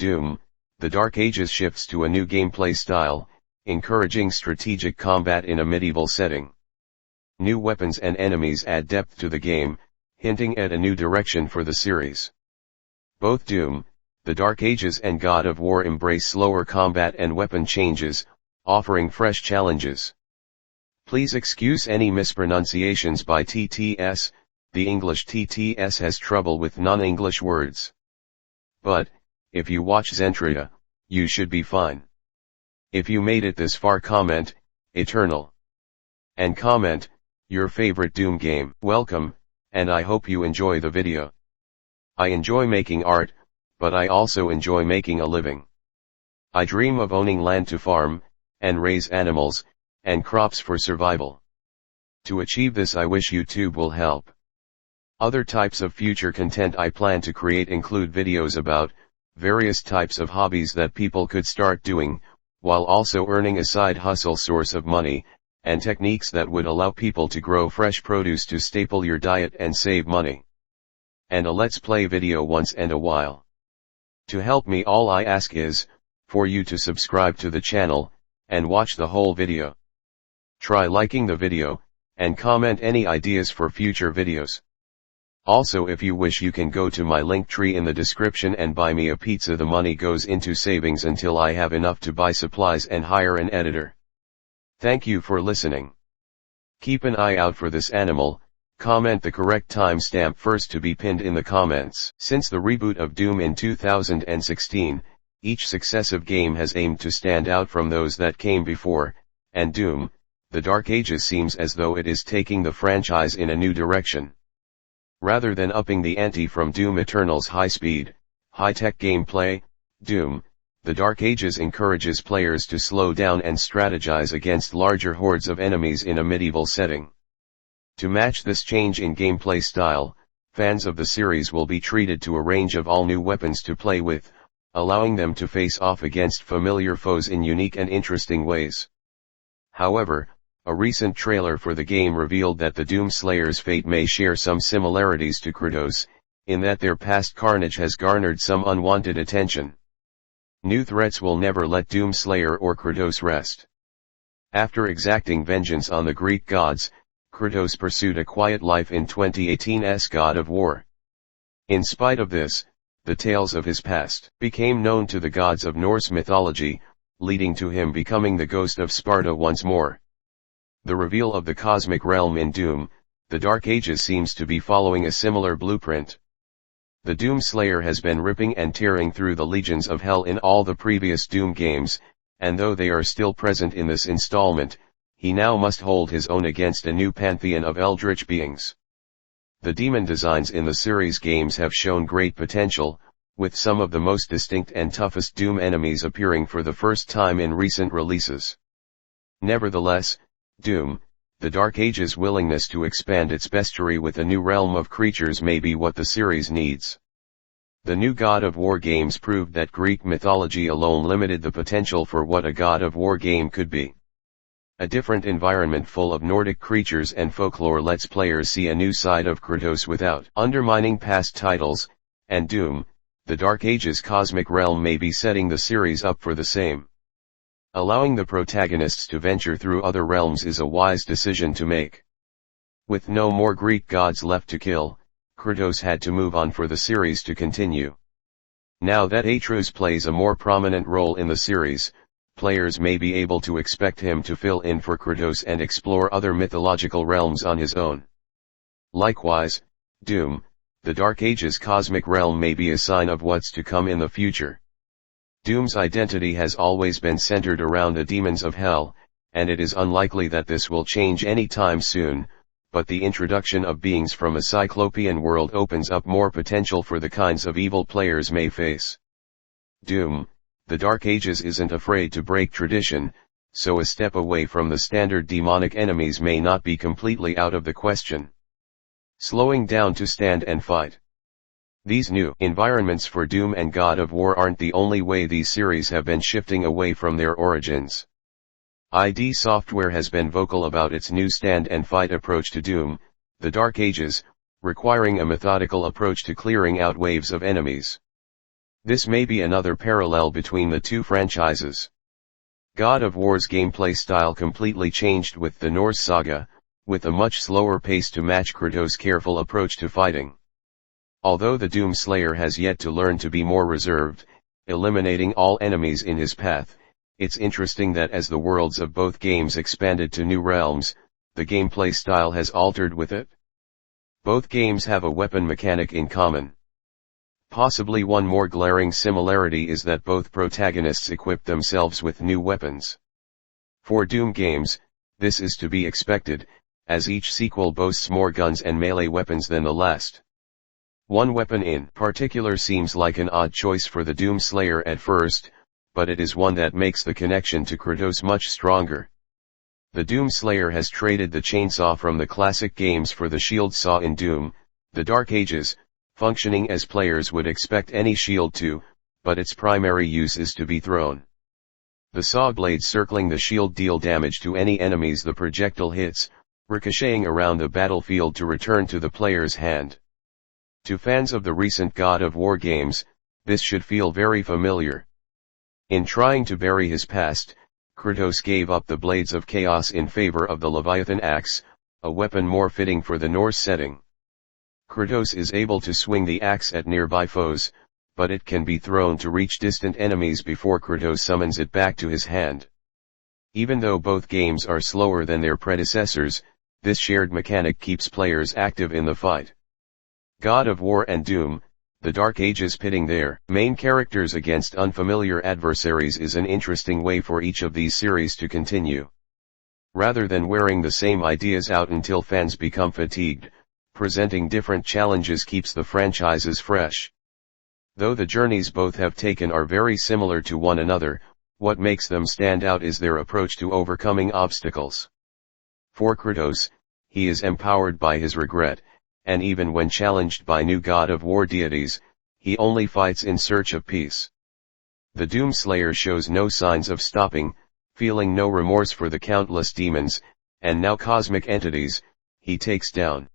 Doom, The Dark Ages shifts to a new gameplay style, encouraging strategic combat in a medieval setting. New weapons and enemies add depth to the game, hinting at a new direction for the series. Both Doom, The Dark Ages and God of War embrace slower combat and weapon changes, offering fresh challenges. Please excuse any mispronunciations by TTS, the English TTS has trouble with non-English words. But, if you watch Zentria, you should be fine. If you made it this far, comment, Eternal. And comment, your favorite Doom game. Welcome, and I hope you enjoy the video. I enjoy making art, but I also enjoy making a living. I dream of owning land to farm, and raise animals, and crops for survival. To achieve this, I wish YouTube will help. Other types of future content I plan to create include videos about various types of hobbies that people could start doing, while also earning a side hustle source of money, and techniques that would allow people to grow fresh produce to staple your diet and save money. And a let's play video once in a while. To help me, all I ask is, for you to subscribe to the channel, and watch the whole video. Try liking the video, and comment any ideas for future videos. Also, if you wish, you can go to my link tree in the description and buy me a pizza. The money goes into savings until I have enough to buy supplies and hire an editor. Thank you for listening. Keep an eye out for this animal. Comment the correct timestamp first to be pinned in the comments. Since the reboot of Doom in 2016, each successive game has aimed to stand out from those that came before, and Doom, The Dark Ages seems as though it is taking the franchise in a new direction. Rather than upping the ante from Doom Eternal's high-speed, high-tech gameplay, Doom, The Dark Ages encourages players to slow down and strategize against larger hordes of enemies in a medieval setting. To match this change in gameplay style, fans of the series will be treated to a range of all-new weapons to play with, allowing them to face off against familiar foes in unique and interesting ways. However, a recent trailer for the game revealed that the Doom Slayer's fate may share some similarities to Kratos, in that their past carnage has garnered some unwanted attention. New threats will never let Doom Slayer or Kratos rest. After exacting vengeance on the Greek gods, Kratos pursued a quiet life in 2018's God of War. In spite of this, the tales of his past became known to the gods of Norse mythology, leading to him becoming the ghost of Sparta once more. The reveal of the cosmic realm in Doom, The Dark Ages seems to be following a similar blueprint. The Doom Slayer has been ripping and tearing through the legions of hell in all the previous Doom games, and though they are still present in this installment, he now must hold his own against a new pantheon of eldritch beings. The demon designs in the series games have shown great potential, with some of the most distinct and toughest Doom enemies appearing for the first time in recent releases. Nevertheless, Doom, The Dark Ages' willingness to expand its bestiary with a new realm of creatures may be what the series needs. The new God of War games proved that Greek mythology alone limited the potential for what a God of War game could be. A different environment full of Nordic creatures and folklore lets players see a new side of Kratos without undermining past titles, and Doom, The Dark Ages' cosmic realm may be setting the series up for the same. Allowing the protagonists to venture through other realms is a wise decision to make. With no more Greek gods left to kill, Kratos had to move on for the series to continue. Now that Atreus plays a more prominent role in the series, players may be able to expect him to fill in for Kratos and explore other mythological realms on his own. Likewise, Doom, The Dark Ages' cosmic realm may be a sign of what's to come in the future. Doom's identity has always been centered around the demons of hell, and it is unlikely that this will change anytime soon, but the introduction of beings from a cyclopean world opens up more potential for the kinds of evil players may face. Doom, The Dark Ages isn't afraid to break tradition, so a step away from the standard demonic enemies may not be completely out of the question. Slowing down to stand and fight. These new environments for Doom and God of War aren't the only way these series have been shifting away from their origins. ID Software has been vocal about its new stand and fight approach to Doom, The Dark Ages, requiring a methodical approach to clearing out waves of enemies. This may be another parallel between the two franchises. God of War's gameplay style completely changed with the Norse saga, with a much slower pace to match Kratos' careful approach to fighting. Although the Doom Slayer has yet to learn to be more reserved, eliminating all enemies in his path, it's interesting that as the worlds of both games expanded to new realms, the gameplay style has altered with it. Both games have a weapon mechanic in common. Possibly one more glaring similarity is that both protagonists equip themselves with new weapons. For Doom games, this is to be expected, as each sequel boasts more guns and melee weapons than the last. One weapon in particular seems like an odd choice for the Doom Slayer at first, but it is one that makes the connection to Kratos much stronger. The Doom Slayer has traded the chainsaw from the classic games for the shield saw in Doom, the Dark Ages, functioning as players would expect any shield to, but its primary use is to be thrown. The saw blades circling the shield deal damage to any enemies the projectile hits, ricocheting around the battlefield to return to the player's hand. To fans of the recent God of War games, this should feel very familiar. In trying to bury his past, Kratos gave up the Blades of Chaos in favor of the Leviathan axe, a weapon more fitting for the Norse setting. Kratos is able to swing the axe at nearby foes, but it can be thrown to reach distant enemies before Kratos summons it back to his hand. Even though both games are slower than their predecessors, this shared mechanic keeps players active in the fight. God of War and Doom, the Dark Ages pitting their main characters against unfamiliar adversaries is an interesting way for each of these series to continue. Rather than wearing the same ideas out until fans become fatigued, presenting different challenges keeps the franchises fresh. Though the journeys both have taken are very similar to one another, what makes them stand out is their approach to overcoming obstacles. For Kratos, he is empowered by his regret, and even when challenged by new God of War deities, he only fights in search of peace. The Doom Slayer shows no signs of stopping, feeling no remorse for the countless demons, and now cosmic entities, he takes down.